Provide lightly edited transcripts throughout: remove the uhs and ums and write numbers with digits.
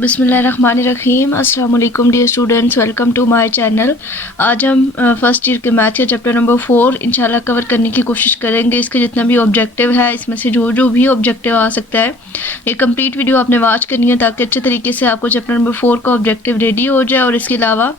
बिस्मिल्लाहिर्रहमानिर्रहीम। अस्सलाम वालेकुम dear students, welcome to my channel. आज हम फर्स्ट ईयर के मैथ के चैप्टर नंबर 4 इंशाल्लाह कवर करने की कोशिश करेंगे। इसके जितना भी ऑब्जेक्टिव है, इसमें से जो जो भी ऑब्जेक्टिव आ सकता है, ये कंप्लीट वीडियो आपने वॉच करनी है ताकि अच्छे तरीके से आपको चैप्टर नंबर 4 का ऑब्जेक्टिव रेडी हो जाए। और इसके अलावा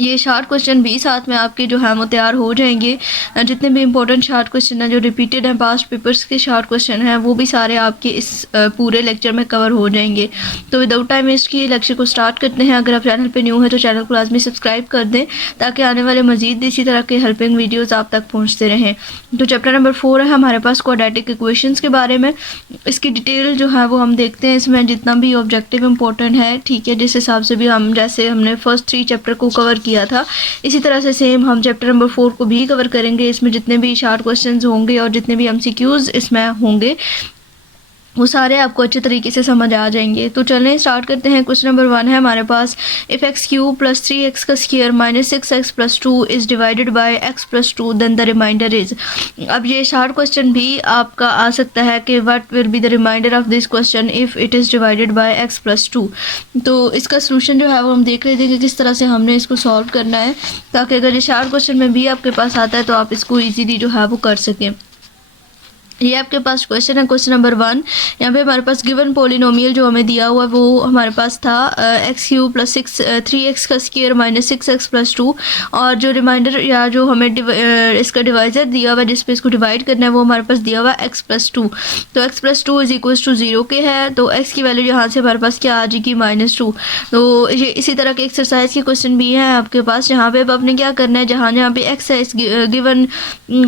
ये शार्ट क्वेश्चन भी साथ में आपके जो है वो तैयार हो जाएंगे। जितने भी इंपॉर्टेंट शार्ट क्वेश्चन हैं जो रिपीटेड हैं, पास्ट पेपर्स के शार्ट क्वेश्चन हैं, वो भी सारे आपके इस पूरे लेक्चर में कवर हो जाएंगे। तो विदाउट टाइम वेस्ट किए लेक्चर को स्टार्ट करते हैं। अगर आप चैनल पे न्यू है तो चैनल को लाजमी सब्सक्राइब कर दें ताकि आने वाले मजीद इसी तरह के हेल्पिंग वीडियोज़ आप तक पहुँचते रहें। तो चैप्टर नंबर 4 है हमारे पास क्वाड्रेटिक इक्वेशंस के बारे में। इसकी डिटेल जो है वो हम देखते हैं। इसमें जितना भी ऑब्जेक्टिव इंपॉर्टेंट है, ठीक है, जिस हिसाब से भी हम जैसे हमने फर्स्ट 3 चैप्टर को कवर किया था, इसी तरह से सेम हम चैप्टर नंबर 4 को भी कवर करेंगे। इसमें जितने भी शार्ट क्वेश्चंस होंगे और जितने भी एमसीक्यूज इसमें होंगे वो सारे आपको अच्छे तरीके से समझ आ जाएंगे। तो चलें स्टार्ट करते हैं। क्वेश्चन नंबर 1 है हमारे पास, if x cube plus 3x का square minus 6x plus 2 is divided by x plus 2 then the remainder is. अब ये शार्ट क्वेश्चन भी आपका आ सकता है कि what will be the reminder of this question if it is divided by x plus 2। तो इसका सोल्यूशन जो है वो हम देख लेते हैं कि किस तरह से हमने इसको सॉल्व करना है, ताकि अगर ये शार्ट क्वेश्चन में भी आपके पास आता है तो आप इसको ईजीली जो है वो कर सकें। ये आपके पास क्वेश्चन है, क्वेश्चन नंबर 1। यहाँ पे हमारे पास गिवन पोलिनोमियल जो हमें दिया हुआ है वो हमारे पास था एक्स क्यूब प्लस 3x का स्क्वायर माइनस 6x प्लस 2, और जो रिमाइंडर या जो हमें इसका डिवाइज़र दिया हुआ है जिस पे इसको डिवाइड करना है वो हमारे पास दिया हुआ है x प्लस 2। तो x plus 2 is equals to 0 के है, तो x की वैल्यू यहाँ से हमारे पास क्या आ जाएगी, -2। तो ये इसी तरह के एक्सरसाइज के क्वेश्चन भी हैं आपके पास। यहाँ पे अब आपने क्या करना है, जहाँ जहाँ पे x है इस गिवन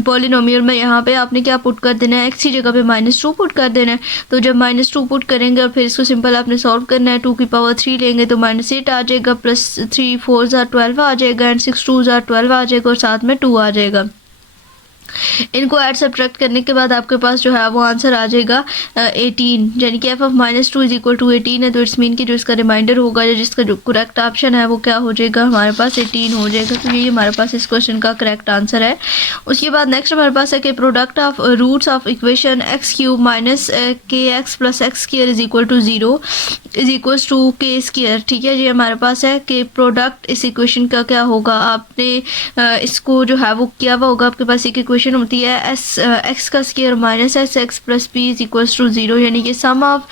पोलिनोमियल में, यहाँ पे आपने क्या पुट कर देना है, x की जगह पे -2 पुट कर देना है। तो जब -2 पुट करेंगे और फिर इसको सिंपल आपने सॉल्व करना है, 2 की पावर 3 लेंगे तो -8 आ जाएगा, प्लस 3 4 12 आ जाएगा, एंड 6 2 12 आ जाएगा, और साथ में 2 आ जाएगा। इनको ऐड सब्ट्रैक्ट करने के बाद आपके पास जो है वो आंसर आ जाएगा 18, यानी कि f of -2 is equal to 18 है। तो इट्स मीन कि जो इसका रिमाइंडर होगा या जिसका जो करेक्ट ऑप्शन है वो क्या हो जाएगा, हमारे पास 18 हो जाएगा। तो ये हमारे पास इस क्वेश्चन का करेक्ट आंसर है। उसके बाद नेक्स्ट हमारे पास है कि product of roots of equation x cube minus k x plus x square is equal to 0 is equals to k square. ठीक है, ये हमारे पास है कि प्रोडक्ट इस इक्वेशन का क्या होगा। आपने इसको जो है वो किया हुआ होगा, आपके पास एक इक्वेशन होती है एस एक्स का square minus s x plus p is equals to 0, यानी कि sum of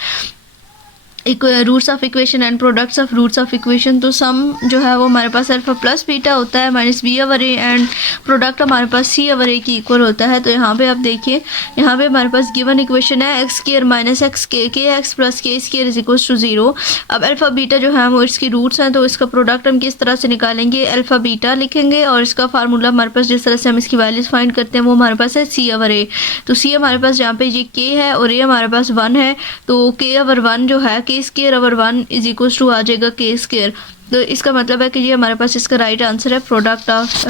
roots of equation and products of roots of equation. तो सम जो है वो हमारे पास अल्फा प्लस बीटा होता है minus b over a, and product हमारे पास सी ओवर ए की इक्वल होता है। तो यहाँ पे आप देखिए, यहाँ पे हमारे पास गिवन इक्वेशन है एक्स स्क्वायर माइनस एक्स के एक्स प्लस के स्क्वायर इज इक्वल्स टू 0। अब अल्फा बीटा जो है वो इसकी रूट्स हैं, तो इसका प्रोडक्ट हम किस तरह से निकालेंगे, अल्फा बीटा लिखेंगे, और इसका फार्मूला हमारे पास जिस तरह से हम इसकी वैल्यूज फाइंड करते हैं वो हमारे पास है सी ओवर ए। तो सी हमारे पास यहाँ पे ये के है और ए हमारे पास 1 है, तो के ओवर 1 जो है k square over 1 is equals to आ जाएगा के स्क्वायर। तो इसका मतलब है कि ये हमारे पास इसका राइट आंसर है product of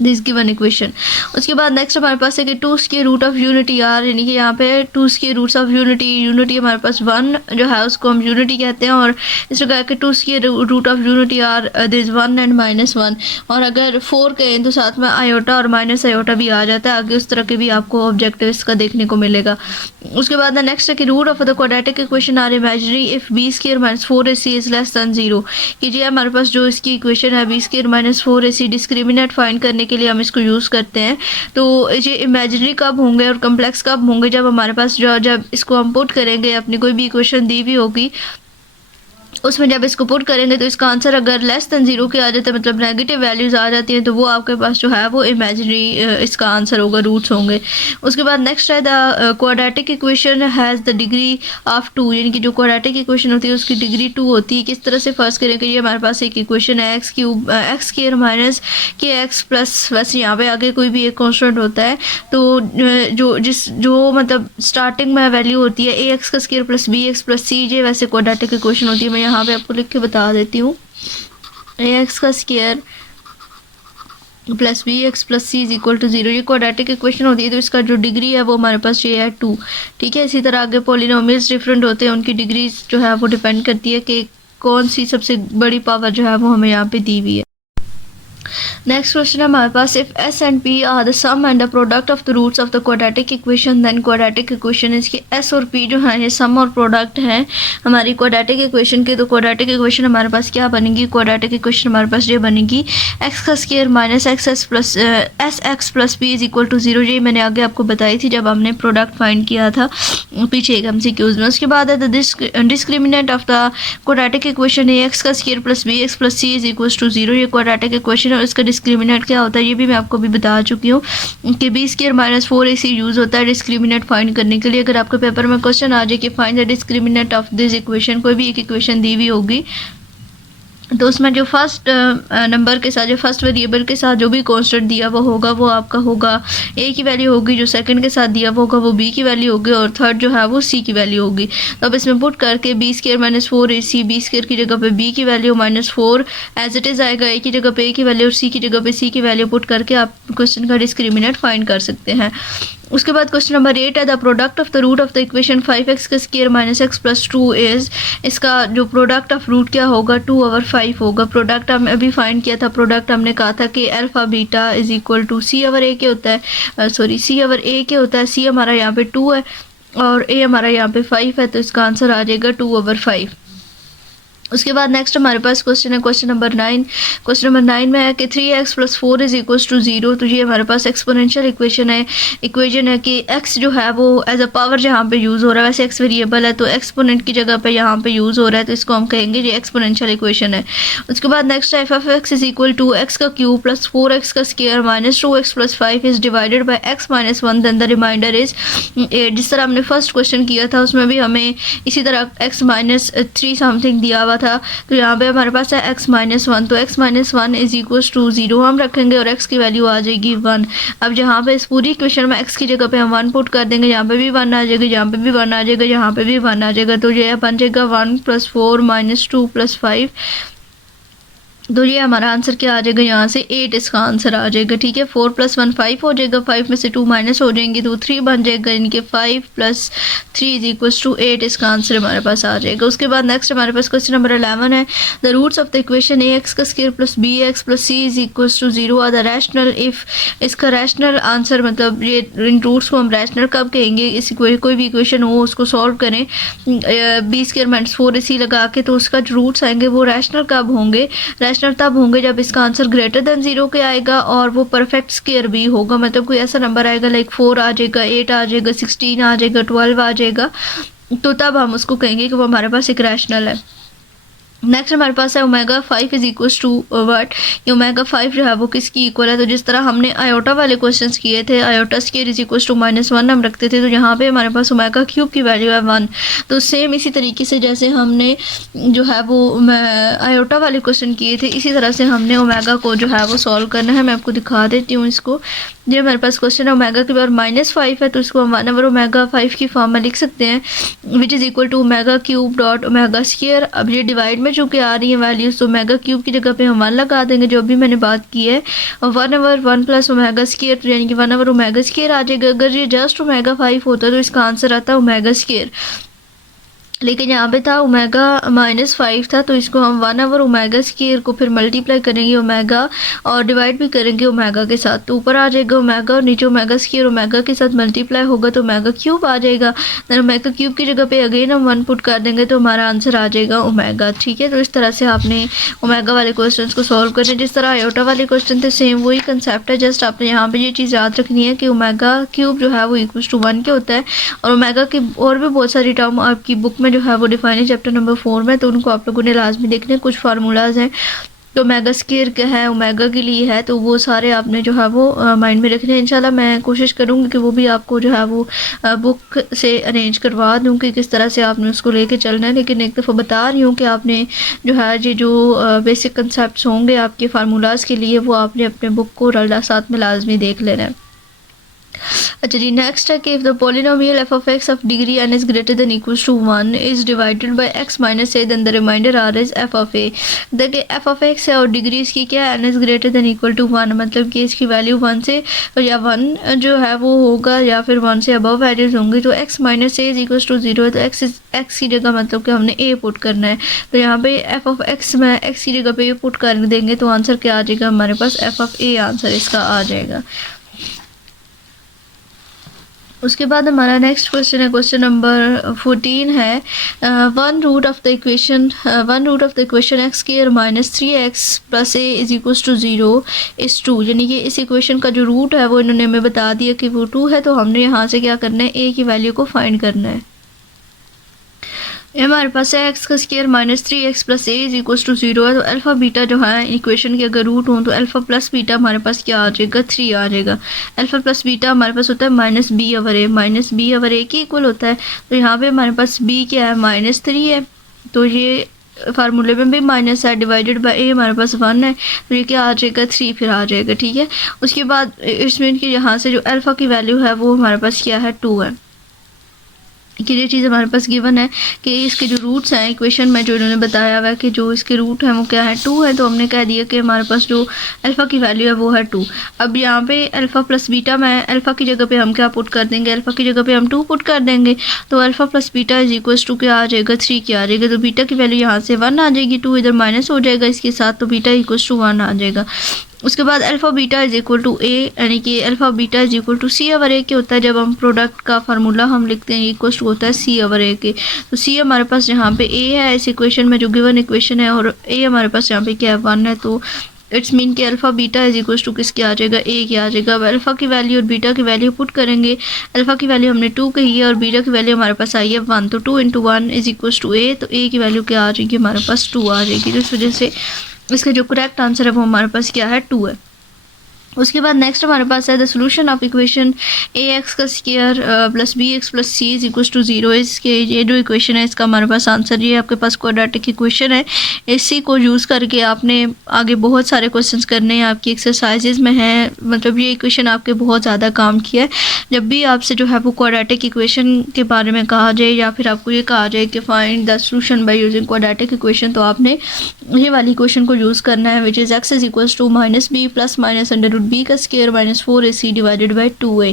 this given equation. उसके बाद नेक्स्ट हमारे पास है कि 2 square root of unity are, यानी कि यहाँ पे 2 स्क्वायर रूट्स ऑफ यूनिटी हमारे पास 1 जो है उसको हम यूनिटी कहते हैं, और इस प्रकार के 2 square root of unity are this is 1 and -1, और अगर 4 कहें तो साथ में आयोटा और माइनस आयोटा भी आ जाता है। आगे उस तरह के भी आपको ऑब्जेक्टिव इसका देखने को मिलेगा। उसके बाद नेक्स्ट है कि root of the quadratic equation are imaginary if b square minus 4ac is less than 0। कि जी हमारे पास जो इसकी इक्वेशन है b square minus 4ac discriminant find करने के लिए हम इसको यूज़ करते हैं। तो ये इमेजिनरी कब होंगे और कम्प्लेक्स कब होंगे, जब हमारे पास जब इसको हम पुट करेंगे, अपनी कोई भी इक्वेशन दी भी होगी उसमें जब इसको पुट करेंगे तो इसका आंसर अगर लेस दैन 0 के आ जाता है, मतलब नेगेटिव वैल्यूज़ आ जाती हैं, तो वो आपके पास जो है वो इमेजिनरी इसका आंसर होगा, रूट्स होंगे। उसके बाद नेक्स्ट है the quadratic equation has the degree of 2, यानी कि जो क्वाड्रेटिक इक्वेशन होती है उसकी डिग्री 2 होती है। किस तरह से फर्स्ट करेंगे, ये हमारे पास एक इक्वेशन है x cube x square minus k x plus, वैसे यहाँ पे आगे कोई भी एक कॉन्स्टेंट होता है, तो जो मतलब स्टार्टिंग में वैल्यू होती है ए एक्स का square plus b x plus c, जे वैसे क्वाड्रेटिक इक्वेशन होती है। मैं यहाँ पे आपको लिख के बता देती हूँ, ए एक्स का square plus b x plus c is equal to 0, ये क्वाड्रेटिक इक्वेशन होती है। तो इसका जो डिग्री है वो हमारे पास ये है 2। ठीक है, इसी तरह आगे पॉलिनोमियल्स डिफरेंट होते हैं, उनकी डिग्री जो है वो डिपेंड करती है कि कौन सी सबसे बड़ी पावर जो है वो हमें यहाँ पे दी हुई है। नेक्स्ट क्वेश्चन है हमारे पास, if s and p are the sum and the product of the roots of the quadratic equation then quadratic equation इसकी एस और पी जो है ये सम और प्रोडक्ट हैं हमारी क्वाड्रेटिक इक्वेशन की। तो क्वाड्रेटिक इक्वेशन हमारे पास क्या बनेगी, क्वाड्रेटिक इक्वेशन हमारे पास ये बनेगी एक्स का square minus x s plus s x plus p is equal to 0। ये मैंने आगे आपको बताई थी जब हमने प्रोडक्ट फाइंड किया था पीछे एक MCQs में। उसके बाद है the discriminant of the quadratic equation है एक्स का square plus b x plus c is equal to 0। ये क्वाड्रेटिक इक्वेशन है और इसका डिस्क्रिमिनेंट क्या होता है ये भी मैं आपको भी बता चुकी हूँ कि B square minus 4ac use होता है डिस्क्रिमिनेंट फाइंड करने के लिए। अगर आपके पेपर में क्वेश्चन आ जाए कि find the discriminant of this equation, कोई भी एक इक्वेशन दी हुई होगी तो उसमें जो फर्स्ट नंबर के साथ जो फर्स्ट वेरिएबल के साथ जो भी कांस्टेंट दिया हुआ होगा वो आपका होगा ए की वैल्यू होगी, जो सेकंड के साथ दिया हुआ होगा वो बी की वैल्यू होगी और थर्ड जो है वो सी की वैल्यू होगी। तो अब इसमें पुट करके b square minus 4ac, b square की जगह पे बी की value minus 4 as it is आएगा, ए की जगह पे ए की वैल्यू और सी की जगह पे सी की वैल्यू पुट करके आप क्वेश्चन का डिस्क्रिमिनेंट फाइंड कर सकते हैं। उसके बाद क्वेश्चन नंबर 8 है the product of the root of the equation 5x का square minus x plus 2 is, इसका जो प्रोडक्ट ऑफ रूट क्या होगा 2/5 होगा। प्रोडक्ट हमने अभी फाइंड किया था, प्रोडक्ट हमने कहा था कि alpha beta is equal to C/A के होता है, C/A के होता है। C हमारा यहाँ पे 2 है और A हमारा यहाँ पे 5 है, तो इसका आंसर आ जाएगा 2/5। उसके बाद नेक्स्ट हमारे पास क्वेश्चन है क्वेश्चन नंबर 9। क्वेश्चन नंबर 9 में है कि 3x plus 4 is equal to 0। तो ये हमारे पास एक्सपोनेंशियल इक्वेशन है कि x जो है वो एज अ पावर जहाँ पे यूज़ हो रहा है, वैसे x वेरिएबल है तो एक्सपोनेंट की जगह पे यहाँ पे यूज़ हो रहा है, तो इसको हम कहेंगे ये एक्सपोनेंशियल इक्वेशन है। उसके बाद नेक्स्ट है f(x) is equal to x का क्यूब प्लस 4x का square minus 2x plus 5 is divided by x minus 1 then the remainder is 8। जिस तरह हमने फर्स्ट क्वेश्चन किया था उसमें भी हमें इसी तरह x माइनस 3 समथिंग दिया हुआ था, तो यहाँ पे हमारे पास है x माइनस 1, तो x minus 1 is equal to 0 हम रखेंगे और x की वैल्यू आ जाएगी 1। अब जहाँ पे इस पूरी इक्वेशन में x की जगह पे हम 1 पुट कर देंगे, यहाँ पे भी 1 आ जाएगा, यहाँ पे भी 1 आ जाएगा, यहाँ पे भी 1 आ जाएगा, तो ये बन जाएगा 1 प्लस 4 माइनस 2 प्लस 5। तो ये हमारा आंसर क्या आ जाएगा, यहाँ से 8 इसका आंसर आ जाएगा। ठीक है, 4 + 1 5 हो जाएगा, 5 में से 2 माइनस हो जाएंगे तो 3 बन जाएगा, इनके 5 + 3 इज इक्वल टू 8 इसका आंसर हमारे पास आ जाएगा। उसके बाद नेक्स्ट हमारे पास क्वेश्चन नंबर 11 है the roots of the equation ax का square plus bx plus c is equal to 0 are the rational if. इसका रैशनल आंसर मतलब ये इन रूट्स को हम रैशनल कब कहेंगे, इस कोई भी इक्वेशन हो उसको सॉल्व करें b स्क्वायर माइनस 4ac लगा के, तो उसका जो रूट्स आएंगे वो रैशनल कब होंगे, रैशनल तब होंगे जब इसका आंसर ग्रेटर देन 0 के आएगा और वो परफेक्ट स्क्वायर भी होगा, मतलब कोई ऐसा नंबर आएगा लाइक 4 आ जाएगा, 8 आ जाएगा, 16 आ जाएगा, 12 आ जाएगा, तो तब हम उसको कहेंगे कि वो हमारे पास एक रैशनल है। नेक्स्ट हमारे पास है omega 5 is equal to what, ये ओमेगा 5 जो है वो किसकी इक्वल है, तो जिस तरह हमने आयोटा वाले क्वेश्चंस किए थे iota square is equal to -1 हम रखते थे, तो यहाँ पे हमारे पास ओमेगा क्यूब की वैल्यू है 1। तो सेम इसी तरीके से जैसे हमने जो है वो आयोटा वाले क्वेश्चन किए थे इसी तरह से हमने ओमेगा को जो है वो सॉल्व करना है। मैं आपको दिखा देती हूँ इसको। ये हमारे पास क्वेश्चन है ओमेगा के बार -5 है, तो इसको हम 1 ओमेगा 5 की फॉर्म में लिख सकते हैं which is equal to omega cube dot omega square. अब ये डिवाइड में चूँकि आ रही है वैल्यूज़ तो ओमेगा क्यूब की जगह पे हम 1 लगा देंगे जो भी मैंने बात की है, और 1/1 प्लस ओमेगा स्क्वायर, तो यानी कि 1 ओमेगा स्क्वायर आ जाएगा। अगर ये जस्ट ओमेगा 5 होता तो इसका आंसर आता ओमेगा स्क्वायर, लेकिन यहाँ पे था ओमेगा -5 था, तो इसको हम 1 ओमेगा स्क्वायर को फिर मल्टीप्लाई करेंगे ओमेगा और डिवाइड भी करेंगे ओमेगा के साथ, तो ऊपर आ जाएगा ओमेगा और नीचे ओमेगा स्क्वायर ओमेगा के साथ मल्टीप्लाई होगा तो ओमेगा क्यूब आ जाएगा। देन ओमेगा क्यूब की जगह पे अगेन हम 1 पुट कर देंगे तो हमारा आंसर आ जाएगा ओमेगा। ठीक है, तो इस तरह से आपने ओमेगा वाले क्वेश्चन को सॉल्व करना, जिस तरह आयोटा वाले क्वेश्चन थे सेम वही कंसेप्ट है, जस्ट आपने यहाँ पे ये चीज़ याद रखनी है कि ओमेगा क्यूब जो है वो इक्वल टू 1 के होता है, और ओमेगा की और भी बहुत सारी टर्म आपकी बुक में जो है वो डिफाइन है चैप्टर नंबर 4 में, तो उनको आप लोगों ने लाजमी देखने। कुछ फार्मूलाज हैं तो ओमेगा स्क्वायर क्या है ओमेगा के लिए है, तो वो सारे आपने जो है वो माइंड में रखने हैं। इंशाल्लाह मैं कोशिश करूँगी कि वो भी आपको जो है वो बुक से अरेंज करवा दूँ कि किस तरह से आपने उसको लेके चलना है, लेकिन एक दफ़ा बता रही हूँ कि आपने जो है ये जो बेसिक कंसेप्ट होंगे आपके फार्मूलाज के लिए वो आपने अपने बुक को साथ में लाजमी देख लेना है। अच्छा जी, नेक्स्ट है कि if the polynomial f of x of degree n is greater than equals to 1 is divided by x minus a then the remainder r is f of a. देखिए एफ ऑफ एक्स है और degree इसकी क्या है, n is greater than equal to 1, मतलब कि इसकी value 1 से या 1 जो है वो होगा या फिर 1 से अबव वैल्यूज होंगी। तो x minus a is equals to 0 है, तो एक्स की जगह मतलब कि हमने ए पुट करना है। तो यहाँ पे एफ ऑफ एक्स में एक्स की जगह पे ए पुट कर देंगे तो आंसर क्या आ जाएगा हमारे पास, एफ ऑफ ए आंसर इसका आ जाएगा। उसके बाद हमारा नेक्स्ट क्वेश्चन है, क्वेश्चन नंबर 14 है, one root of the equation x square minus 3x plus a is equals to 0 is 2। यानी कि इस इक्वेशन का जो रूट है वो इन्होंने हमें बता दिया कि वो 2 है, तो हमने यहाँ से क्या करना है, ए की वैल्यू को फाइंड करना है। ये हमारे पास है एक्स का square minus 3x plus a is equals to 0 है, तो अल्फ़ा बीटा जो है इक्वेशन के अगर रूट हों तो अल्फ़ा प्लस बीटा हमारे पास क्या आ जाएगा, 3 आ जाएगा। अल्फ़ा प्लस बीटा हमारे पास होता है minus b over A, minus b over a के इक्वल होता है। तो यहाँ पे हमारे पास बी क्या है, -3 है, तो ये फार्मूले में भी माइनस है, डिवाइडेड बाय ए हमारे पास 1 है, तो ये क्या आ जाएगा, 3 फिर आ जाएगा। ठीक है, उसके बाद इट्स मीन कि यहाँ से जो अल्फ़ा की वैल्यू है वो हमारे पास क्या है, 2 है। कि ये चीज़ हमारे पास गिवन है कि इसके जो रूट्स हैं इक्वेशन में जो इन्होंने बताया हुआ है कि जो इसके रूट हैं वो क्या है, 2 है, तो हमने कह दिया कि हमारे पास जो अल्फ़ा की वैल्यू है वो है 2। अब यहाँ पे अल्फ़ा प्लस बीटा में अल्फ़ा की जगह पे हम क्या पुट कर देंगे, अल्फ़ा की जगह पे हम 2 पुट कर देंगे, तो alpha plus beta is equals to क्या आ जाएगा, 3 क्या आ जाएगा। तो बीटा की वैल्यू यहाँ से 1 आ जाएगी, 2 इधर माइनस हो जाएगा इसके साथ, तो बीटा इक्वल्स टू 1 आ जाएगा। उसके बाद alpha beta is equal to a, यानी कि alpha beta is equal to c over a के होता है। जब हम प्रोडक्ट का फार्मूला हम लिखते हैं इक्वल टू होता है सी ओवर ए के, तो सी हमारे पास यहाँ पे ए है इस इक्वेशन में जो गिवन इक्वेशन है, और ए हमारे पास यहाँ पे क्या है, 1 है, तो इट्स मीन कि alpha beta is equal to किसके आ जाएगा, ए के आ जाएगा। अब अल्फ़ा की वैल्यू और बीटा की वैल्यू पुट करेंगे, अल्फ़ा की वैल्यू हमने 2 कही है और बीटा की वैल्यू हमारे पास आई है 1, तो 2 × 1 इज इक्वल टू ए, तो ए की वैल्यू क्या आ जाएगी हमारे पास, 2 आ जाएगी। तो इस वजह से इसका जो करेक्ट आंसर है वो हमारे पास क्या है, 2 है। उसके बाद नेक्स्ट हमारे पास है the solution of equation a x का square plus b x plus c is equal to 0। इसके ये जो इक्वेशन है इसका हमारे पास आंसर, ये आपके पास क्वाड्रेटिक इक्वेशन है, इसी को यूज़ करके आपने आगे बहुत सारे क्वेश्चंस करने हैं, आपकी एक्सरसाइजेज में है, मतलब ये इक्वेशन आपके बहुत ज़्यादा काम किया है। जब भी आपसे जो है वो क्वाड्रेटिक इक्वेशन के बारे में कहा जाए या फिर आपको ये कहा जाए कि find the solution by using quadratic equation, तो आपने ये वाली इक्वेशन को यूज़ करना है, which is x is equals to minus b plus minus under b का square minus 4ac divided by 2a।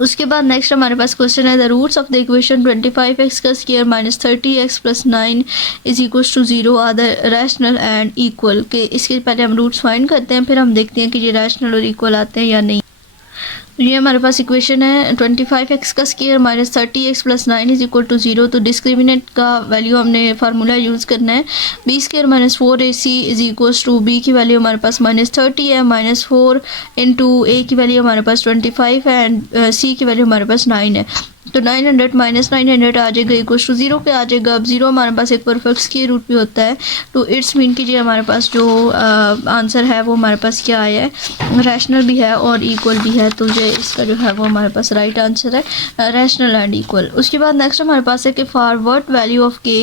उसके बाद नेक्स्ट हमारे पास क्वेश्चन है the roots of the equation 25x का square minus 30x plus 9 is equals to 0 are the rational and equal. के इसके पहले हम रूट्स फाइंड करते हैं, फिर हम देखते हैं कि ये रैशनल और इक्वल आते हैं या नहीं। ये हमारे पास इक्वेशन है 25x का square minus 30x plus 9 is equal to 0, तो डिस्क्रिमिनेंट का वैल्यू हमने फार्मूला यूज़ करना है, b square minus 4ac is equals to b की वैल्यू हमारे पास माइनस 30 है, माइनस 4 इंटू ए की वैल्यू हमारे पास 25 है एंड सी की वैल्यू हमारे पास 9 है, तो 900 माइनस 900 आ जाएगा इक्वल्स टू 0 के आ जाएगा। अब 0 हमारे पास एक परफेक्ट स्क्वायर रूट भी होता है, तो इट्स मीन कीजिए हमारे पास जो आंसर है वो हमारे पास क्या आया है, रैशनल भी है और इक्वल भी है, तो ये इसका जो है वो हमारे पास राइट आंसर है, रैशनल एंड इक्वल। उसके बाद नेक्स्ट हमारे पास है कि for what value of k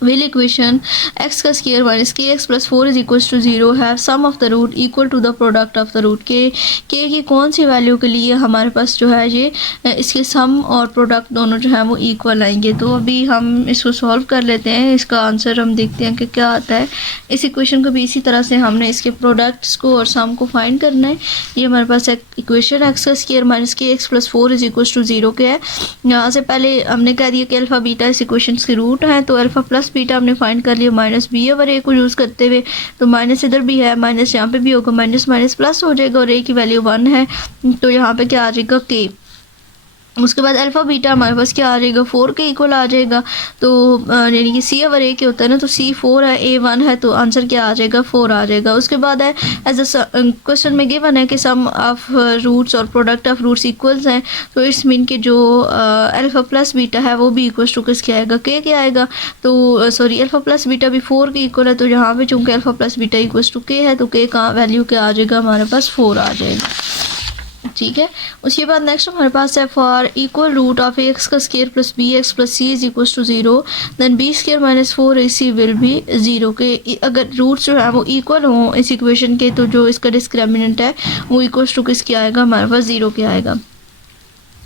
will equation x का square minus k x plus 4 is equal to 0 have sum of the root equal to the product of the root. K की कौन सी value के लिए हमारे पास जो है ये इसके सम और प्रोडक्ट दोनों जो है वो इक्वल आएंगे। तो अभी हम इसको सॉल्व कर लेते हैं, इसका आंसर हम देखते हैं कि क्या आता है। इस इक्वेशन को भी इसी तरह से हमने इसके प्रोडक्ट्स को और सम को फाइंड करना है। ये हमारे पास एक इक्वेशन एक्स का square minus k x plus 4 is equal to 0 के है। यहाँ से पहले हमने कह दिया कि अल्फ़ा बीटा इस इक्वेशन के रूट हैं, तो अल्फ़ा प्लस बीटा हमने फाइंड कर लिया माइनस बी ओवर ए को यूज़ करते हुए, तो माइनस इधर भी है, माइनस यहाँ पे भी होगा, माइनस माइनस प्लस हो जाएगा और ए की वैल्यू 1 है, तो यहाँ पे क्या आ जाएगा के। उसके बाद अल्फ़ा बीटा हमारे पास क्या आ जाएगा 4 के इक्वल आ जाएगा, तो यानी कि सी ओवर ए के होता है ना, तो सी 4 है ए 1 है, तो आंसर क्या आ जाएगा 4 आ जाएगा। उसके बाद है एज अ क्वेश्चन में गिवन है कि सम ऑफ रूट्स और प्रोडक्ट ऑफ रूट्स इक्वल्स हैं, तो इट्स मीन कि जो अल्फ़ा प्लस बीटा है वो भी इक्वल टू किसके आएगा, के आएगा। तो सॉरी अल्फ़ा प्लस बीटा भी 4 के इक्वल है, तो यहाँ पे चूँकि alpha plus beta equal to k है, तो के का वैल्यू क्या आ जाएगा हमारे पास 4 आ जाएगा। ठीक है। उसके बाद नेक्स्ट हमारे पास है for equal root of x का square plus b x plus c is equal to 0 then b square minus 4ac will be 0 के अगर रूट्स जो है वो इक्वल हों इस इक्वेशन के तो जो इसका डिस्क्रिमिनेंट है वो इक्वल टू किसके आएगा, हमारे पास 0 के आएगा।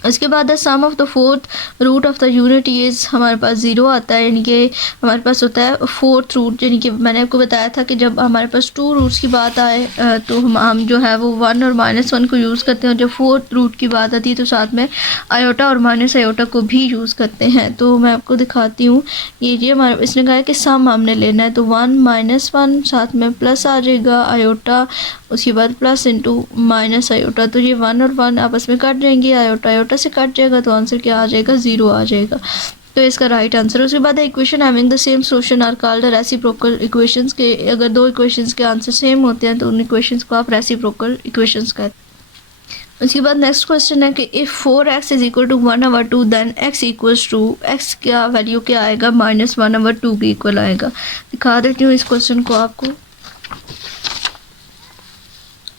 उसके बाद sum of the fourth root of the unit is हमारे पास 0 आता है, यानी कि हमारे पास होता है फोर्थ रूट, यानी कि मैंने आपको बताया था कि जब हमारे पास 2 रूट्स की बात आए तो हम जो है वो 1 और -1 को यूज़ करते हैं, और जब फोर्थ रूट की बात आती है तो साथ में आयोटा और माइनस आयोटा को भी यूज़ करते हैं। तो मैं आपको दिखाती हूँ, ये हमारे इसने कहा है कि सम हमने लेना है, तो 1 -1 साथ में प्लस आ जाएगा आयोटा, उसके बाद प्लस इंटू माइनस आयोटा, तो ये 1 और 1 आपस में कट जाएंगे, आयोटा आयोटा से कट जाएगा, तो आंसर क्या आ जाएगा, 0 आ जाएगा। तो इसका राइट आंसर। उसके बाद equation having the same solution are called reciprocal equations के अगर दो इक्वेशंस के आंसर सेम होते हैं तो उन इक्वेशंस को आप रेसिप्रोकल इक्वेशंस कहते हैं। उसके बाद नेक्स्ट क्वेश्चन है कि if 4x is equal to 1/2 then x equals to x क्या वैल्यू क्या आएगा, -1/2 के इक्वल आएगा। दिखा देती हूँ इस क्वेश्चन को आपको।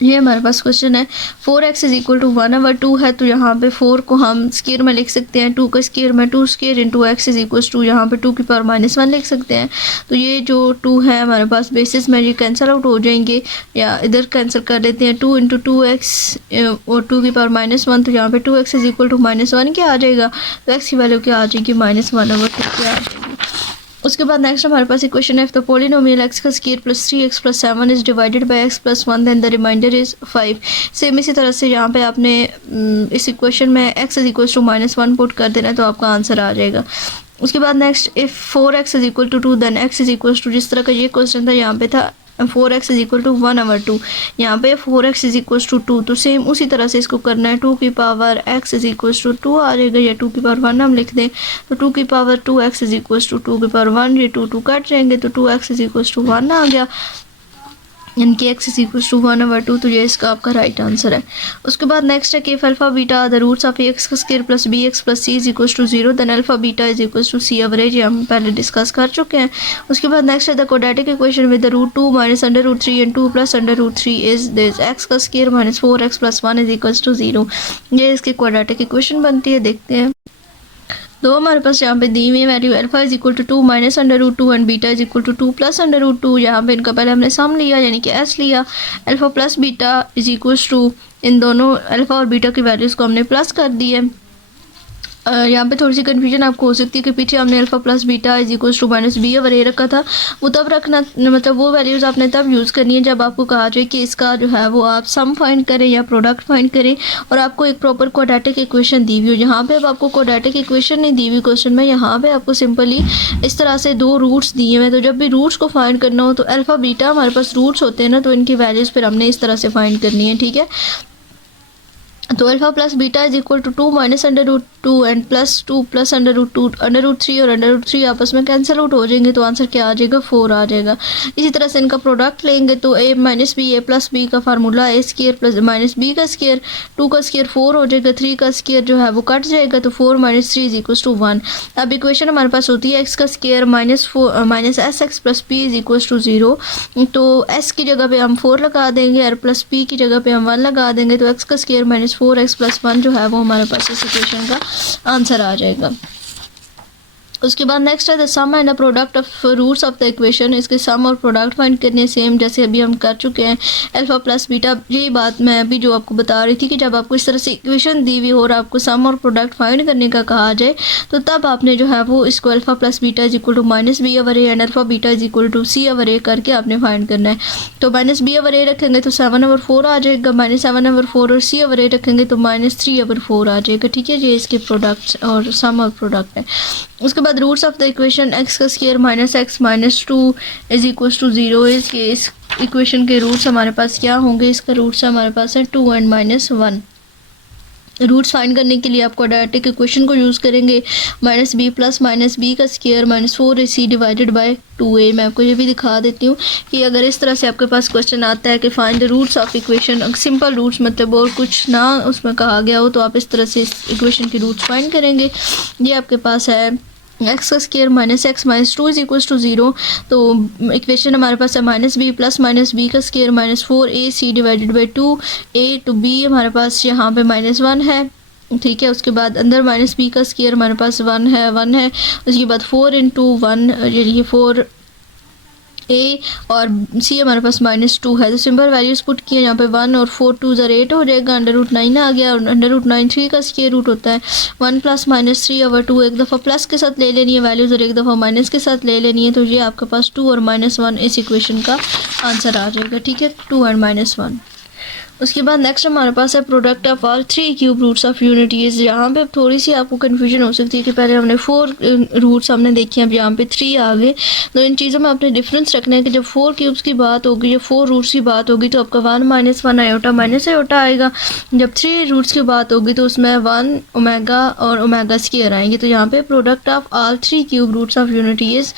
ये हमारे पास क्वेश्चन है 4x इज इक्वल टू 1/2 है, तो यहाँ पे 4 को हम स्केयर में लिख सकते हैं, 2 का स्केयर में 2 square into x is equal to यहाँ पे 2 की पावर -1 लिख सकते हैं। तो ये जो 2 है हमारे पास बेसिस में ये कैंसिल आउट हो जाएंगे, या इधर कैंसिल कर देते हैं, 2 इंटू 2x और 2 की पावर -1, तो यहाँ पे 2x इज इक्वल टू -1 क्या आ जाएगा, तो x की वैल्यू क्या आ जाएगी, -1/2 क्या आ जाएगी। उसके बाद नेक्स्ट हमारे पास इक्वेशन है, द पोलिनोमियल x का square plus 3x plus 7 is divided by x plus 1 then the remainder is 5। Same इसी तरह से यहाँ पे आपने इस इक्वेशन में x is equal to -1 put कर देना, तो आपका आंसर आ जाएगा। उसके बाद next if 4x is equal to 2 then x is equal to, जिस तरह का ये क्वेश्चन था यहाँ पे था 4x इज इक्वल टू 1/2, यहाँ पे 4x इज इक्वल टू 2, तो सेम उसी तरह से इसको करना है, 2 की power x is equal to 2 आ जाएगा, या 2 की पावर 1 हम लिख दें, तो 2 की power 2x is equal to 2 की पावर 1, ये 2 कट जाएंगे, तो 2x इज इक्वल टू 1 आ गया, इनके x इज इक्वल टू 1/2, तो ये इसका आपका राइट आंसर है। उसके बाद नेक्स्ट है कि alpha beta the roots of x का square plus bx plus c is equal to 0 then alpha beta is equal to c average, ये हम पहले डिस्कस कर चुके हैं। उसके बाद नेक्स्ट है the quadratic equation with the root 2 minus √3 and 2 plus √3 is this x का square minus 4x plus 1 is equal to 0, ये इसकी क्वाड्रेटिक इक्वेशन बनती है। देखते हैं, दो हमारे पास यहाँ पे दी हुई value alpha is equal to 2 minus √2 and beta is equal to 2 plus √2, यहाँ पे इनका पहले हमने सम लिया यानी कि एस लिया, alpha plus beta is equal to इन दोनों अल्फा और बीटा की वैल्यूज़ को हमने प्लस कर दी है। यहाँ पे थोड़ी सी कन्फ्यूजन आपको हो सकती है कि पीछे हमने alpha plus beta is equal to -b और ए रखा था, वो तब रखना मतलब वो वैल्यूज़ आपने तब यूज़ करनी है जब आपको कहा जाए कि इसका जो है वो आप सम फाइंड करें या प्रोडक्ट फाइंड करें और आपको एक प्रॉपर क्वाड्रेटिक इक्वेशन दी हुई हो। यहाँ पे अब आपको क्वाड्रेटिक इक्वेशन नहीं दी हुई क्वेश्चन में, यहाँ पे आपको सिंपली इस तरह से दो रूट्स दिए हुए हैं, तो जब भी रूट्स को फाइंड करना हो तो अल्फा बीटा हमारे पास रूट्स होते हैं ना, तो इनकी वैल्यूज़ फिर हमने इस तरह से फाइंड करनी है, ठीक है। तो alpha plus beta is equal to 2 minus √2 and plus 2 plus √2 √3 और √3 आपस में कैंसिल आउट हो जाएंगे, तो आंसर क्या आ जाएगा, 4 आ जाएगा। इसी तरह से इनका प्रोडक्ट लेंगे तो a minus b a plus b का formula a square plus minus b का स्केयर, 2 का स्केयर 4 हो जाएगा, 3 का स्केयर जो है वो कट जाएगा, तो 4 माइनस 3 इज इक्वल टू 1। अब इक्वेशन हमारे पास होती है x का square minus s x plus p is equal to 0, तो s की जगह पे हम 4 लगा देंगे और प्लस p की जगह पे हम 1 लगा देंगे, तो x का स्केयर माइनस 4x प्लस 1 जो है वो हमारे पास इस इक्वेशन का आंसर आ जाएगा। उसके बाद नेक्स्ट है the sum and the product of roots of the equation, इसके सम और प्रोडक्ट फाइंड करने सेम जैसे अभी हम कर चुके हैं अल्फा प्लस बीटा। यही बात मैं अभी जो आपको बता रही थी कि जब आपको इस तरह से इक्वेशन दी हुई हो और आपको सम और प्रोडक्ट फाइंड करने का कहा जाए तो तब आपने जो है वो इसको alpha plus beta is equal to -b over a and alpha beta is equal to c over a करके आपने फाइंड करना है। तो -b ओवर a रखेंगे तो 7/4 आ जाएगा, -7/4 और c ओवर a रखेंगे तो -3/4 आ जाएगा, ठीक है। ये इसके प्रोडक्ट्स और सम और प्रोडक्ट है। उसके बाद roots of the equation x का square minus x minus 2 is equal to 0 इस इक्वेशन के रूट्स हमारे पास क्या होंगे, इसका रूट्स हमारे पास है 2 एंड -1। रूट्स फाइंड करने के लिए आप क्वाड्रेटिक इक्वेशन को यूज़ करेंगे, -b प्लस -b का square -4ac divided by 2a। मैं आपको ये भी दिखा देती हूँ कि अगर इस तरह से आपके पास क्वेश्चन आता है कि find the roots of equation, simple roots मतलब और कुछ ना उसमें कहा गया हो, तो आप इस तरह से इस इक्वेशन के रूट्स फाइंड करेंगे। ये आपके पास है एक्स का square minus x minus two is equal to zero. तो इक्वेशन हमारे पास है minus b plus minus b का square minus four a c divided by two a two b हमारे पास यहाँ पे माइनस वन है, ठीक है। उसके बाद अंदर माइनस बी का स्केयर हमारे पास वन है। उसके बाद फोर इंटू वन यानी फोर ए और सी हमारे पास माइनस टू है। तो सिंपल वैल्यूज पुट किए यहाँ पे वन और फोर टू ज़र एट हो जाएगा, अंडर रूट नाइन आ गया और अंडर रूट नाइन थ्री का स्क्वायर रूट होता है one plus minus three over two. एक दफ़ा प्लस के साथ ले लेनी है वैल्यूज़ और एक दफ़ा माइनस के साथ ले लेनी है। तो ये आपके पास टू और माइनस वन इस इक्वेशन का आंसर आ जाएगा, ठीक है, टू एंड माइनस वन। उसके बाद नेक्स्ट हमारे पास है product of all three cube roots of unities. यहाँ पे थोड़ी सी आपको कन्फ्यूजन हो सकती है कि पहले हमने फोर रूट्स हमने देखे हैं, अब यहाँ पे थ्री आ गए। तो इन चीज़ों में आपने डिफरेंस रखना है कि जब फोर क्यूब्स की बात होगी या फोर रूट्स की बात होगी तो आपका one minus one iota minus iota आएगा। जब थ्री रूट्स की बात होगी तो उसमें वन ओमेगा और ओमेगा स्क्वायर आएंगे। तो यहाँ पे product of all three cube roots of unities,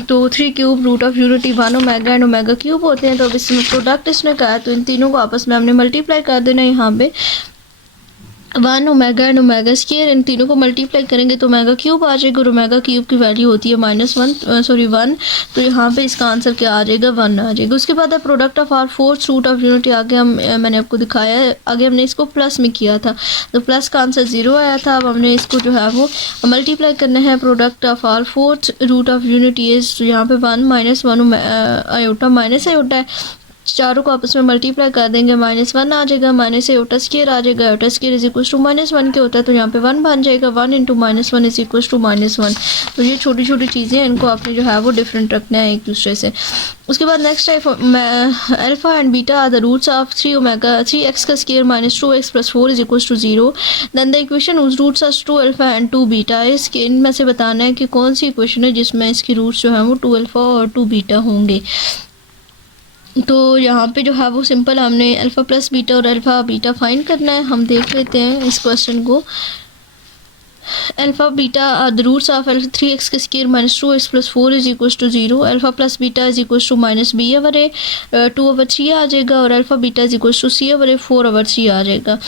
तो three cube root of unity one omega and omega cube होते हैं। तो अब इसमें प्रोडक्ट इसने कहा है तो इन तीनों को आपस में हमने मल्टीप्लाई कर देना। यहाँ पे one omega and omega square, इन तीनों को मल्टीप्लाई करेंगे तो ओमेगा क्यूब आ जाएगा और ओमेगा क्यूब की वैल्यू होती है माइनस वन वन। तो यहाँ पे इसका आंसर क्या आ जाएगा, वन आ जाएगा। उसके बाद product of our fourth root of unity आगे मैंने आपको दिखाया है, आगे हमने इसको प्लस में किया था तो प्लस का आंसर ज़ीरो आया था। अब हमने इसको जो है वो मल्टीप्लाई करना है product of our fourth root of unity is, तो यहाँ पे one minus one iota minus iota है, चारों को आपस में मल्टीप्लाई कर देंगे माइनस वन आ जाएगा, माइनस आयोटा स्क्वायर आ जाएगा, iota square is equal to minus one के होता है तो यहाँ पे वन बन जाएगा, one into minus one is equal to minus one. तो ये छोटी छोटी चीज़ें हैं, इनको आपने जो है वो डिफरेंट रखना है एक दूसरे से। उसके बाद नेक्स्ट है alpha and beta are the roots of three omega three x का square minus two x plus four is equal to zero. Then the equation उस roots are two alpha and two beta. इसके इनमें से बताना है कि कौन सी equation है जिसमें इसकी रूट्स जो है वो टू अल्फा और टू बीटा होंगे। तो यहाँ पे जो है वो सिंपल हमने अल्फ़ा प्लस बीटा और अल्फ़ा बीटा फाइंड करना है। हम देख लेते हैं इस क्वेश्चन को। Alpha beta are the roots of alpha three x का square minus two x plus four is equal to zero. Alpha plus beta is equal to minus b over a two over three आ जाएगा और alpha beta is equal to c over a four over three आ जाएगा।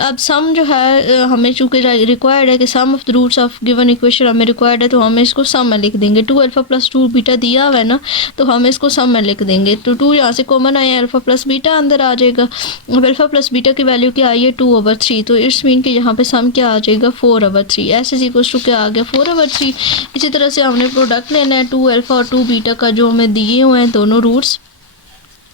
अब सम जो है हमें चूँकि रिक्वायर्ड है कि sum of the roots of given equation हमें रिक्वायर्ड है तो हम इसको सम में लिख देंगे। Two alpha plus two beta दिया हुआ है ना तो हम इसको सम में लिख देंगे। तो टू यहाँ से कॉमन आया, अल्फ़ा प्लस बीटा अंदर आ जाएगा। अब अल्फ़ा प्लस बीटा की वैल्यू क्या आई है टू ओवर थ्री, तो इट्स मीन कि यहाँ पे सम क्या आ जाएगा फोर ओवर थ्री। ऐसे इक्वल्स टू क्या आ गया फोर ओवर थ्री। इसी तरह से हमने प्रोडक्ट लेना है टू अल्फ़ा और टू बीटा का जो हमें दिए हुए हैं दोनों रूट्स,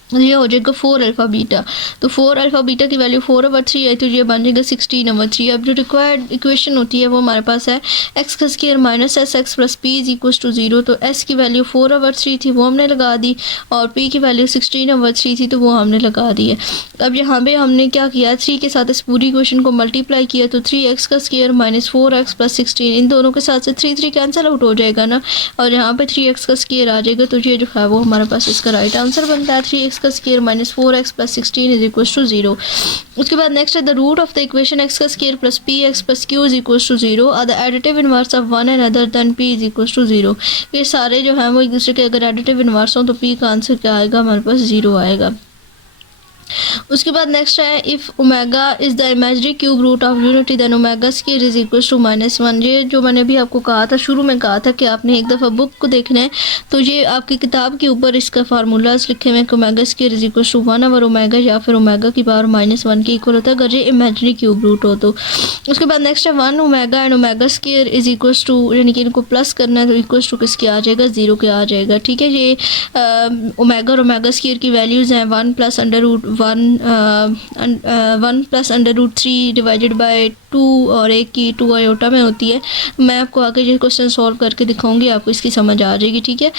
ये हो जाएगा फोर अल्फ़ा बीटा। तो फोर अल्फ़ा बीटा की वैल्यू फोर ओवर थ्री है तो ये बन जाएगा 16 ओवर थ्री। अब जो रिक्वायर्ड इक्वेशन होती है वो हमारे पास है एक्स का square minus s x plus p is equal to zero. तो एस की वैल्यू फोर ओवर थ्री थी वो हमने लगा दी और पी की वैल्यू 16 ओवर थ्री थी तो वो हमने लगा दी है। अब यहाँ पे हमने क्या किया, थ्री के साथ इस पूरी इक्वेशन को मल्टीप्लाई किया तो थ्री एक्स का square minus four x plus 16, इन दोनों के साथ से थ्री थ्री कैंसिल आउट हो जाएगा ना और यहाँ पे थ्री एक्स का स्क्वायर आ जाएगा। तो ये जो है वो हमारे पास इसका राइट आंसर बनता है, थ्री एक्स का square minus four x plus 16 is equal to zero. उसके बाद नेक्स्ट है the root of the equation x का square plus p x plus q is equal to zero are the additive inverse of one and other then p is equal to zero. ये सारे जो हैं वो एक दूसरे के अगर एडिटिव इनवर्स हों तो पी का आंसर क्या आएगा, हमारे पास जीरो आएगा। उसके बाद नेक्स्ट है if omega is the imaginary cube root of unity then omega square is equal to minus one. ये जो मैंने अभी आपको कहा था, शुरू में कहा था कि आपने एक दफ़ा बुक को देखना है तो ये आपकी किताब के ऊपर इसका फार्मूलाज लिखे हुए हैं कि omega square is equal to one over omega या फिर ओमेगा की पावर माइनस वन के इक्वल होता है अगर ये इमेजिनरी क्यूब रूट हो तो। उसके बाद नेक्स्ट है one omega and omega square is equal to, यानी कि इनको प्लस करना है तो इक्वल टू किसके आ जाएगा, जीरो के आ जाएगा। ठीक है, ये ओमेगा और ओमेगा स्क्वायर की वैल्यूज़ हैं one plus under root one plus under root three divided by two और एक की टू आयोटा में होती है। मैं आपको आगे ये क्वेश्चन सॉल्व करके दिखाऊंगी, आपको इसकी समझ आ जाएगी। ठीक है,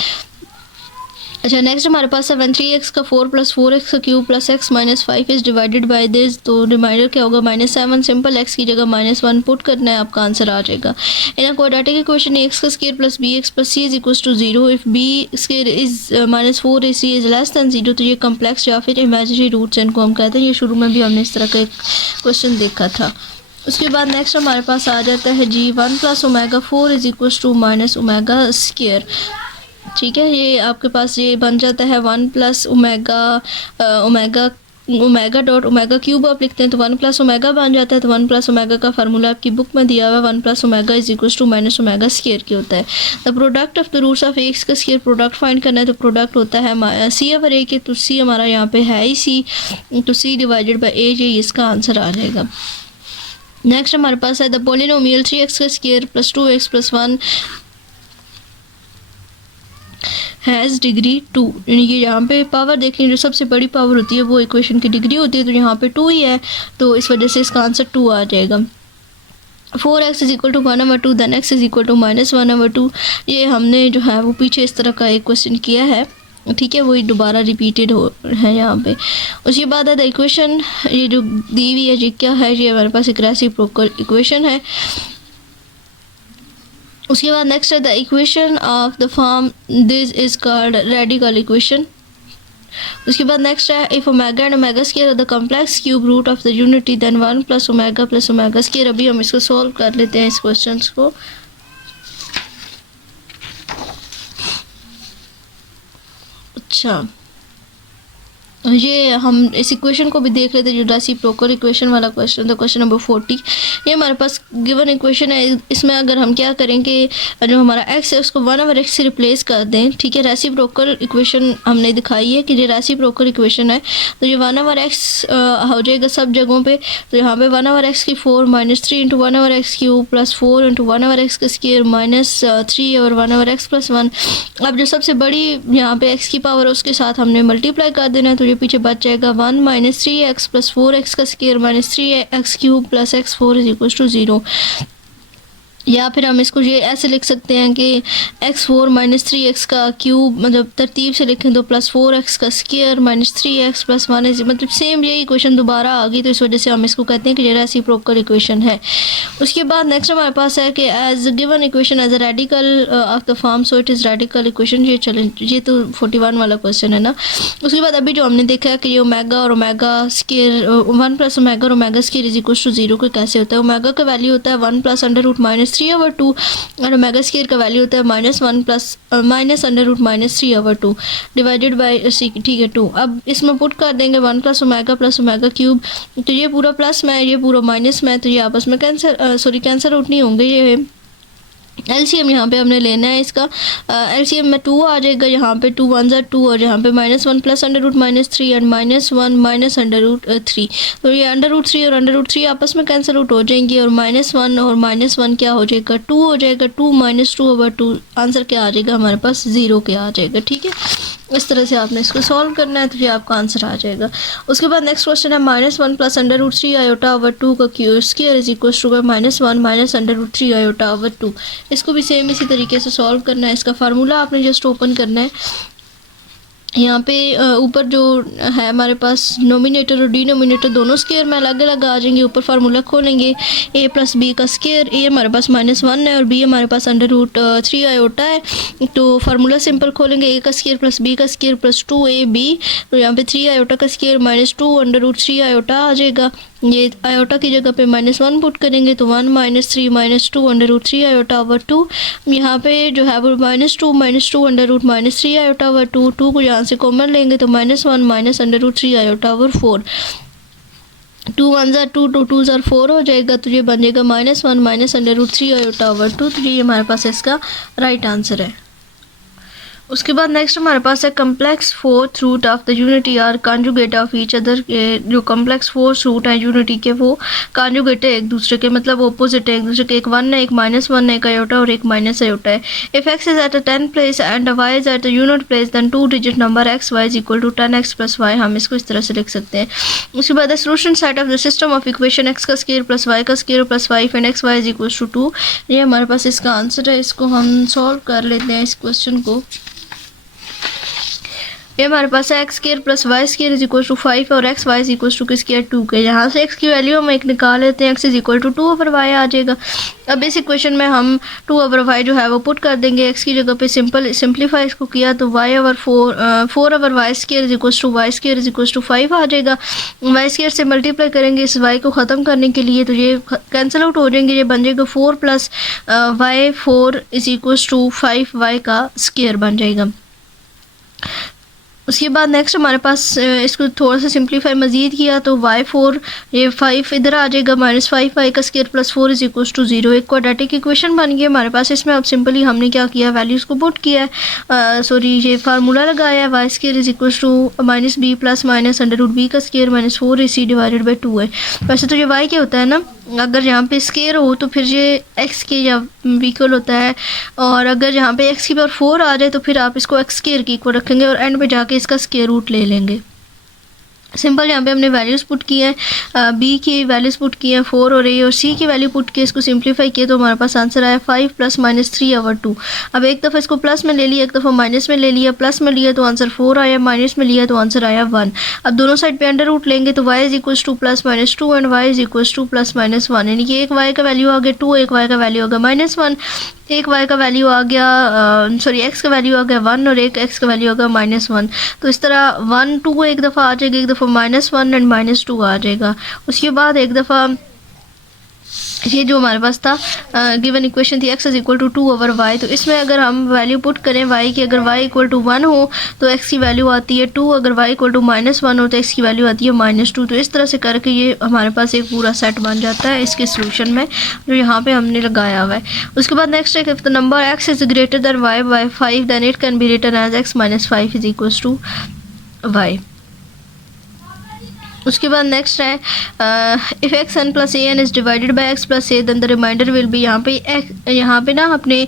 अच्छा नेक्स्ट हमारे पास है वन थ्री एक्स का फोर प्लस फोर एक्स का cube plus x minus five is divided by this. तो रिमाइंडर क्या होगा, माइनस सेवन। सिंपल एक्स की जगह माइनस वन पुट करना है, आपका आंसर आ जाएगा। इन क्वाड्रेटिक इक्वेशन एक्स का square plus b x plus c is equal to zero. If b square is minus four a c is less than zero तो ये कम्प्लेक्स या फिर इमेजिनरी रूट्स इनको हम कहते हैं। ये शुरू में भी हमने इस तरह का एक क्वेश्चन देखा था। उसके बाद नेक्स्ट हमारे पास आ जाता है जी one plus omega four is equal to minus omega square. ठीक है, ये आपके पास ये बन जाता है one plus omega omega dot omega cube आप लिखते हैं तो 1 प्लस ओमेगा बन जाता है। तो 1 प्लस ओमेगा का फार्मूला आपकी बुक में दिया हुआ है, 1 plus omega is equal to minus omega square की होता है। The product of the roots of x का स्क्वायर प्रोडक्ट फाइंड करना है तो प्रोडक्ट होता है सी ओवर ए के, तो सी हमारा यहाँ पे है ही सी, तो सी डिवाइडेड बाई ए, ये इसका आंसर आ जाएगा। नेक्स्ट हमारे पास है द पोलिनोमियल 3x का square plus 2x plus 1 has degree 2, यानी कि यहाँ पे पावर देखें, जो सबसे बड़ी पावर होती है वो इक्वेशन की डिग्री होती है, तो यहाँ पे 2 ही है, तो इस वजह से इसका आंसर 2 आ जाएगा। 4x is equal to 1/2 then x is equal to minus 1/2। ये हमने जो है वो पीछे इस तरह का एक क्वेश्चन किया है, ठीक है, वही दोबारा रिपीटेड हो है यहाँ पे। उसके बाद है द इक्वेशन, ये जो दी हुई है ये क्या है, ये हमारे पास एक रेसिप्रोकल इक्वेशन है। उसके बाद नेक्स्ट है the equation of the form this is called radical equation. उसके बाद नेक्स्ट है if omega and omega square the complex cube root of the unity then 1 plus omega square. अभी हम इसको सॉल्व कर लेते हैं इस क्वेश्चन को। अच्छा, ये हम इस इक्वेशन को भी देख लेते हैं, जो रेसिप्रोकल इक्वेशन वाला क्वेश्चन था, क्वेश्चन नंबर 40। ये हमारे पास गिवन इक्वेशन है, इसमें अगर हम क्या करें कि जो हमारा x है उसको 1/x से रिप्लेस कर दें, ठीक है। रेसिप्रोकल इक्वेशन हमने दिखाई है कि ये रेसिप्रोकल इक्वेशन है, तो ये 1/x हो जाएगा सब जगहों पे। तो यहाँ पे 1/x की 4 minus 3 into 1/x cube plus 4 into 1/x का स्क्वायर माइनस 3 और 1/x प्लस 1। अब जो सबसे बड़ी यहाँ पे x की पावर है उसके साथ हमने मल्टीप्लाई कर देना है, तो पीछे बच जाएगा 1 माइनस 3x प्लस 4x का square minus 3x cube plus x4 is equal to 0। या फिर हम इसको ये ऐसे लिख सकते हैं कि x4 माइनस 3x का क्यूब, मतलब तरतीब से लिखें तो प्लस 4x का square minus 3x plus 1 is, मतलब सेम यही इक्वेशन दोबारा आ गई, तो इस वजह से हम इसको कहते हैं कि ये रेसिप्रोकल इक्वेशन है। उसके बाद नेक्स्ट हमारे पास है कि as given equation as a radical of the form so it is radical equation. ये चलें, ये तो 41 वाला क्वेश्चन है ना। उसके बाद अभी जो हमने देखा है कि ये ओमेगा और ओमेगा स्क्वायर 1 प्लस ओमेगा और omega square is equal to 0 को कैसे होता है। ओमेगा का वैल्यू होता है 1 प्लस अंडर रूट माइनस 3/2 और ओमेगा स्क्वायर का वैल्यू होता है -1 plus minus under root minus 3/2 divided by, ठीक है, 2। अब इसमें पुट कर देंगे 1 प्लस ओमेगा क्यूब, तो ये पूरा प्लस में है, ये पूरा माइनस में है, तो ये आपस में कैंसर आउट नहीं होंगे। ये एलसीएम यहाँ पे हमने लेना है इसका, एलसीएम में 2 आ जाएगा, यहाँ पे 2 1 ज़ा 2 और यहाँ पे -1 plus under root minus 3 and -1 minus under root 3। तो ये अंडर रूट 3 और अंडर रूट 3 आपस में कैंसिल आउट हो जाएंगे और -1 और -1 क्या हो जाएगा, 2 हो जाएगा। 2 माइनस 2/2 आंसर क्या आ जाएगा हमारे पास, 0 के आ जाएगा, ठीक है। इस तरह से आपने इसको सॉल्व करना है, तो ये आपका आंसर आ जाएगा। उसके बाद नेक्स्ट क्वेश्चन है -1 प्लस अंडर रूट 3 i/2 का square is equal to -1 minus under root 3 i/2। इसको भी सेम इसी तरीके से सॉल्व करना है। इसका फार्मूला आपने जस्ट ओपन करना है। यहाँ पे ऊपर जो है हमारे पास नोमिनेटर और डिनोमिनेटर दोनों स्क्वायर में अलग अलग आ जाएंगे। ऊपर फार्मूला खोलेंगे a प्लस बी का स्क्वायर, a हमारे पास -1 है और b हमारे पास अंडर रूट 3 आयोटा है। तो फार्मूला सिंपल खोलेंगे, a का स्क्वायर प्लस b का स्क्वायर प्लस 2ab, तो यहाँ पे 3 आयोटा का स्क्वायर -2 अंडर रूट 3 आयोटा आ जाएगा। ये आयोटा की जगह पे -1 पुट करेंगे तो 1 minus 3 minus 2 under root 3 i/2। यहाँ पे जो है वो -2 अंडर रूट -3 i/2, 2 को यहाँ से कॉमन लेंगे तो -1 माइनस अंडर रूट 3 i/4। 2 1 ज़ा 2, 2 2 ज़ा 4 हो जाएगा, तो ये बन जाएगा -1 माइनस अंडर रूट 3 i/2। तो ये हमारे पास इसका राइट आंसर है। उसके बाद नेक्स्ट हमारे पास है complex fourth root of the unity are conjugate of each other. जो कम्प्लेक्स फोर्थ रूट है यूनिटी के वो कॉन्जुगेट है एक दूसरे के, मतलब ऑपोजिट है एक दूसरे के। एक 1 है, एक -1 है, एक आयोटा और एक माइनस आयोटा है। If x is at a 10 place and y is at the unit place then 2 digit number x y is equal to 10x plus y। हम इसको इस तरह से लिख सकते हैं। उसके बाद solution set of the system of equation x का स्क्वायर प्लस y का square plus 5 and x y is equal to 2। ये हमारे पास इसका आंसर है। इसको हम सॉल्व कर लेते हैं इस क्वेश्चन को। ये हमारे पास है x square plus y square is equal to 5 और x y is equal to किसकी है 2 के। यहाँ से x की वैल्यू हम एक निकाल लेते हैं, x is equal to 2/y आ जाएगा। अब इस इक्वेशन में हम 2/y जो है वो पुट कर देंगे, x की जगह पे सिंपलीफाई इसको किया तो y/4/y square is equal to y square is equal to 5 आ जाएगा। y स्क्वायर से मल्टीप्लाई करेंगे इस y को ख़त्म करने के लिए, तो ये कैंसिल आउट हो जाएंगे। ये बन जाएगा 4 plus y4 is equal to 5y का स्क्वायर बन जाएगा। उसके बाद नेक्स्ट हमारे पास इसको थोड़ा सा सिंप्लीफाई मज़ीद किया तो y4 ये 5 इधर आ जाएगा -5y का square plus 4 is equal to 0। एक क्वाड्रेटिक इक्वेशन बन गई हमारे पास। इसमें अब सिंपली हमने क्या किया, वैल्यूज़ को पुट किया है, सॉरी ये फार्मूला लगाया है, y square is equal to -b plus minus √b का स्क्वायर -4 ac डिवाइडेड बाई 2 है। वैसे तो ये y क्या होता है ना, अगर यहाँ पे स्क्वायर हो तो फिर ये x के या इक्वल होता है, और अगर यहाँ पे x की पावर 4 आ जाए तो फिर आप इसको x स्क्वायर की इक्वल रखेंगे और एंड पे जाके इसका स्क्वायर रूट ले लेंगे। सिंपल यहाँ पे हमने वैल्यूज़ पुट की हैं, b की वैल्यूज़ पुट की हैं 4 और a और c की वैल्यू पुट की, इसको सिंप्लीफाई किया तो हमारे पास आंसर आया 5 प्लस -3/2। अब एक दफ़ा इसको प्लस में ले लिया, एक दफ़ा माइनस में ले लिया, प्लस में लिया तो आंसर 4 आया, माइनस में लिया तो आंसर आया 1। अब दोनों साइड पे अंडर रूट लेंगे तो y is equal two plus -2 and y is equal two plus -1, यानी कि एक y का वैल्यू आ गया 2, एक y का वैल्यू आ गया -1, एक y का वैल्यू आ गया सॉरी x का वैल्यू आ गया 1 और एक x का वैल्यू आ गया -1। तो इस तरह 1 2 एक दफ़ा आ जाएगा, एक दफ़ा -1 एंड -2 आ जाएगा। उसके बाद एक दफ़ा ये जो हमारे पास था गिवन इक्वेशन थी x is equal to 2/y, तो इसमें अगर हम वैल्यू पुट करें y की, अगर y इक्वल टू 1 हो तो x की वैल्यू आती है 2, अगर y इक्वल टू -1 हो तो x की वैल्यू आती है -2। तो इस तरह से करके ये हमारे पास एक पूरा सेट बन जाता है इसके सोल्यूशन में, जो यहाँ पे हमने लगाया हुआ है। उसके बाद नेक्स्ट है, if the number x is greater than y by 5 then it can be written as x - 5 is equal to y। उसके बाद नेक्स्ट है, if x n plus a n is divided by x plus a then the remainder will be, यहाँ पे ना अपने